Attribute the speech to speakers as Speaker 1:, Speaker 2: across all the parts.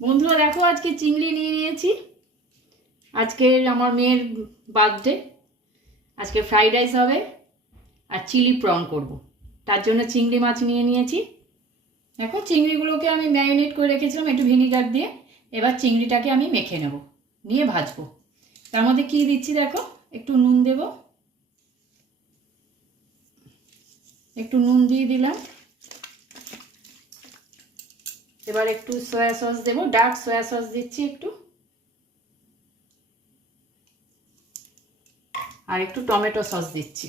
Speaker 1: বন্ধুরা দেখো আজকে চিংড়ি নিয়ে নিয়েছি। আজকে আমার মেয়ের বার্থডে। আজকে ফ্রাইড রাইস হবে আর চিলি প্রন করব। তার জন্য চিংড়ি মাছ নিয়ে নিয়েছি। দেখো চিংড়িগুলোকে আমি ম্যারিনেট করে রেখেছিলাম একটু ভিনিগার দিয়ে। এবার চিংড়িটাকে আমি মেখে নেব, নিয়ে ভাজবো। তার মধ্যে কী দিচ্ছি দেখো? একটু নুন দেব। একটু নুন দিয়ে দিলাম। এবার একটু সয়া সস দেবো ডার্ক সয়া সস দিচ্ছি একটু। আর একটু টমেটো সস দিচ্ছি।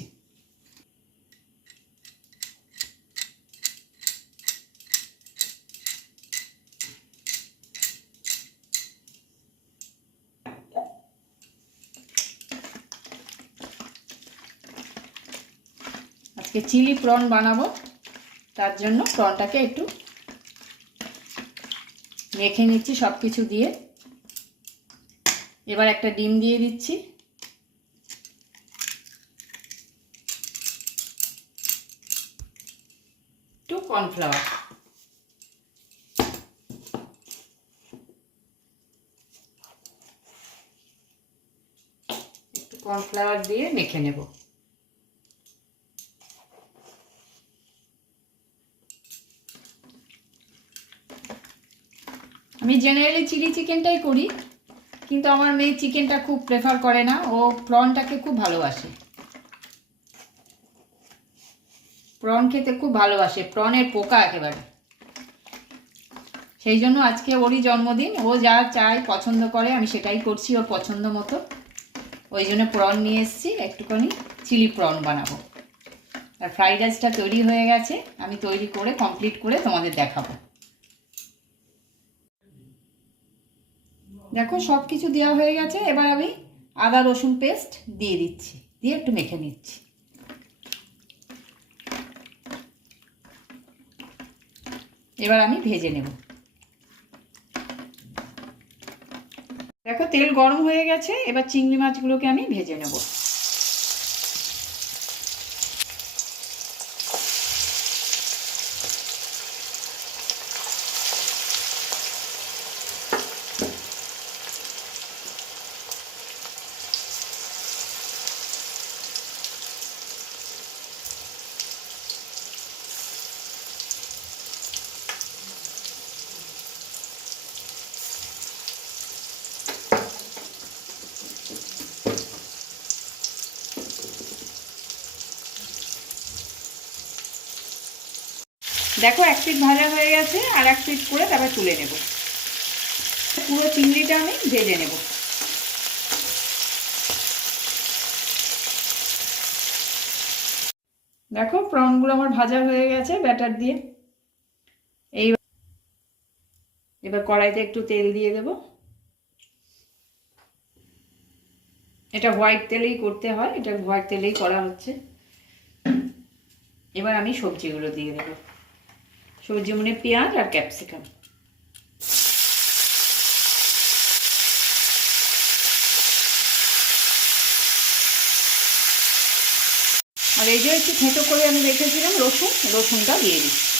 Speaker 1: আজকে চিলি প্রন বানাবো, তার জন্য প্রনটাকে একটু মেখে নিচ্ছি সব কিছু দিয়ে। এবার একটা ডিম দিয়ে দিচ্ছি। টু কর্নফ্লাওয়ার একটু কর্নফ্লাওয়ার দিয়ে মেখে নেব। আমি জেনারেলি চিলি চিকেনটাই করি, কিন্তু আমার মেয়ে চিকেনটা খুব প্রেফার করে না, ও প্রনটাকে খুব ভালোবাসে। প্রন খেতে খুব ভালোবাসে প্রনের পোকা একেবারে। সেই জন্য আজকে ওরই জন্মদিন, ও যা চায়, পছন্দ করে, আমি সেটাই করছি ওর পছন্দ মতো। ওই জন্য প্রন নিয়ে এসেছি, একটুখানি চিলি প্রন বানাবো। আর ফ্রাইড রাইসটা তৈরি হয়ে গেছে, আমি তৈরি করে কমপ্লিট করে তোমাদের দেখাবো। দেখো সব কিছু দেওয়া হয়ে গেছে। এবার আমি আদা, রসুন পেস্ট দিয়ে দিচ্ছি। দিয়ে একটু মেখে নিচ্ছি। এবার আমি ভেজে নেব। দেখো, তেল গরম হয়ে গেছে। এবার চিংড়ি মাছগুলোকে আমি ভেজে নেব। দেখো এক পিট ভাজা হয়ে গেছে, আর এক পিট করে তারপর তুলে নেব। পুরো চিংড়িটা আমি ভেজে নেব। দেখো প্রনগুলো আমার ভাজা হয়ে গেছে ব্যাটার দিয়ে। এই এবার কড়াইতে একটু তেল দিয়ে দেব। এটা হোয়াইট তেলেই করতে হয়, এটা হোয়াইট তেলেই করা হচ্ছে। এবার আমি সবজিগুলো দিয়ে দেবো। সবজি মনে পেঁয়াজ আর ক্যাপসিকাম। আর এই যে একটু থেঁটো করে আমি রেখেছিলাম রসুন, রসুনটা দিয়ে দিচ্ছি।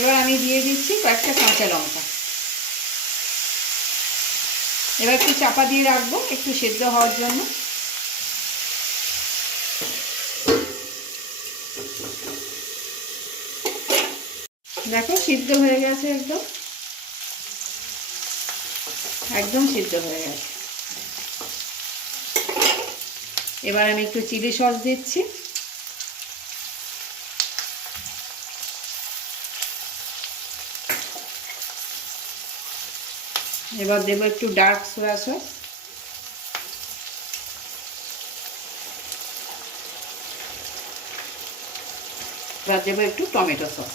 Speaker 1: এবার আমি দিয়ে দিচ্ছি কয়েকটা কাঁচা লঙ্কা। এবার একটু চাপা দিয়ে রাখব একটু সেদ্ধ হওয়ার জন্য। দেখো সিদ্ধ হয়ে গেছে একদম। একদম সিদ্ধ হয়ে গেছে। এবার আমি একটু চিলি সস দিচ্ছি। এবার দেবো একটু ডার্ক সোয়া সস। এবার দেবো একটু টমেটো সস।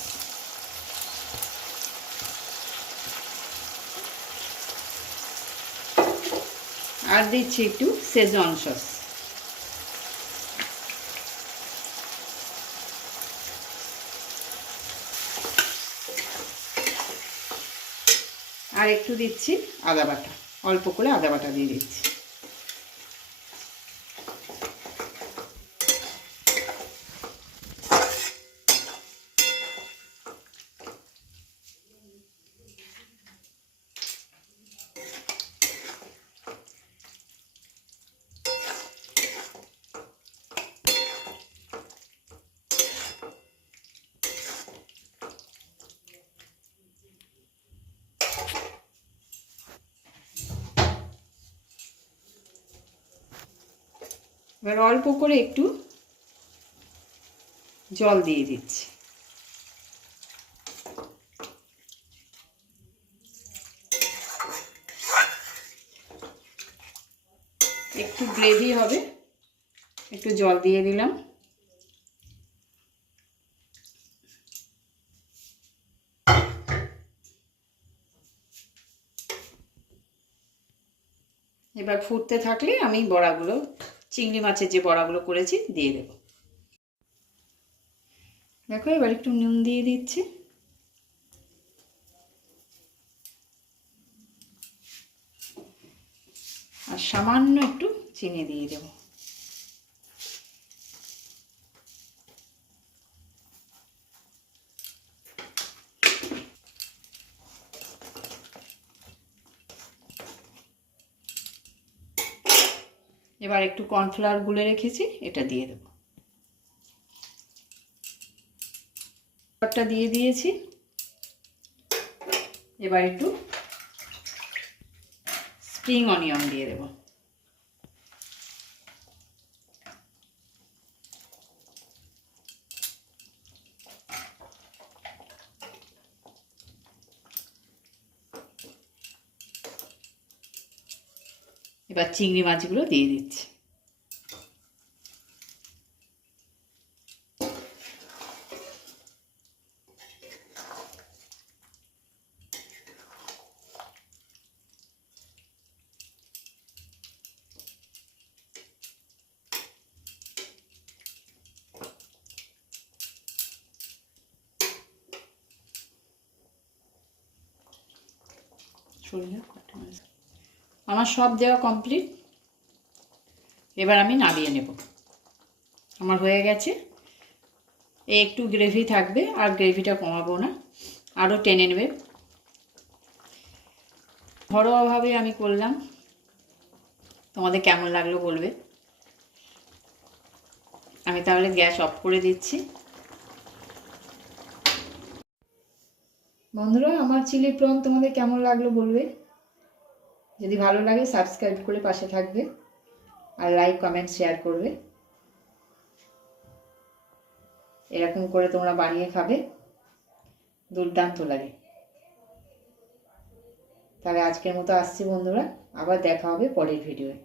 Speaker 1: আর দিচ্ছি একটু সেজন সস। আর একটু দিচ্ছি আদা বাটা। অল্প করে আদা বাটা দিয়ে দিচ্ছি। এবার অল্প করে একটু জল দিয়ে দিচ্ছি। একটু গ্রেভি হবে, একটু জল দিয়ে দিলাম। এবার ফুটতে থাকলে আমি বড়াগুলো চিংড়ি মাছের যে বড়াগুলো করেছি, দিয়ে দেব। দেখো, এবার একটু নুন দিয়ে দিচ্ছি। আর সামান্য একটু চিনি দিয়ে দেব। এবার একটু কর্নফ্লাওয়ার গুলে রেখেছি, এটা দিয়ে দেবো। দিয়ে দিয়েছি। এবার একটু স্প্রিং অনিয়ন দিয়ে দেব। এবার চিংড়ি মাছগুলো দিয়ে দিচ্ছি। আমার সব দেওয়া কমপ্লিট এবার আমি নামিয়ে নেব। আমার হয়ে গেছে। এই একটু গ্রেভি থাকবে, আর গ্রেভিটা কমাবো না। আরও টেনে নেবে। ঘরোয়াভাবে আমি করলাম। তোমাদের কেমন লাগল বলবে। আমি তাহলে গ্যাস অফ করে দিচ্ছি। বন্ধুরা, আমার চিলি প্রন তোমাদের কেমন লাগল বলবে? যদি ভালো লাগে সাবস্ক্রাইব করে পাশে থাকবে আর লাইক কমেন্ট শেয়ার করবে। এরকম করে তোমরা বানিয়ে খাবে। দুর্দান্ত লাগে। তাহলে আজকের মতো আসছি বন্ধুরা। আবার দেখা হবে পরের ভিডিওয়ে